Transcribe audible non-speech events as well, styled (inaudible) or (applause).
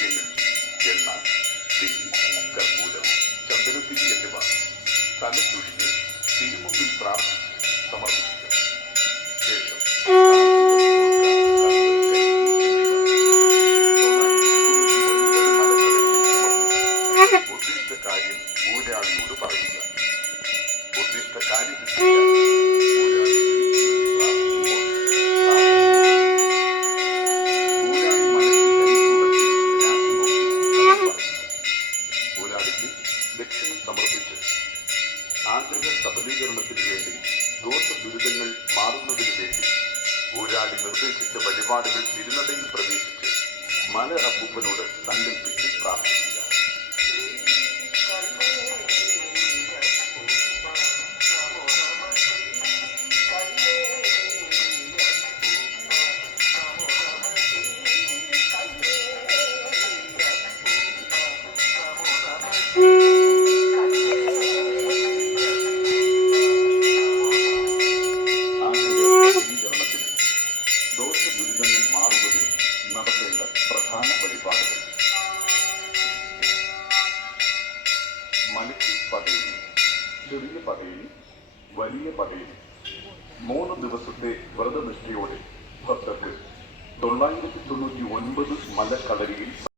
വെള്ളി എണ്ണ തിരി കർപ്പൂരം ചന്ദനത്തിരി എന്നിവ തലച്ചുഴിഞ്ഞ് തിരുമുമ്പിൽ പ്രാർത്ഥിച്ച് സമർപ്പിക്കുക. ശേഷം (laughs) ഉദ്ദേശിച്ച കാര്യം ഊരാളിയോട് പറയുക. ഊരാളിക്ക് ദക്ഷിണം സമർപ്പിച്ച് ആന്തരിക സബലീകരണത്തിന് വേണ്ടി ദോഷ ദുരിതങ്ങൾ മാറുന്നതിന് വേണ്ടി ഊരാളി നിർദ്ദേശിച്ച വഴിപാടുകൾ തിരുനടയിൽ പ്രവേശിച്ച് മല അപ്പൂപ്പനോട് സങ്കല്പിച്ച് പ്രാർത്ഥിക്കുക പ്രധാന വഴിപാടുകൾ. മലക്കി പടയണി ചെറിയ പടയണി വലിയ പടയണി മൂന്ന് ദിവസത്തെ വ്രതനിഷ്ഠയോടെ ഭക്തർക്ക് തൊള്ളായിരത്തി തൊണ്ണൂറ്റി ഒൻപത് മലക്കളരിയിൽ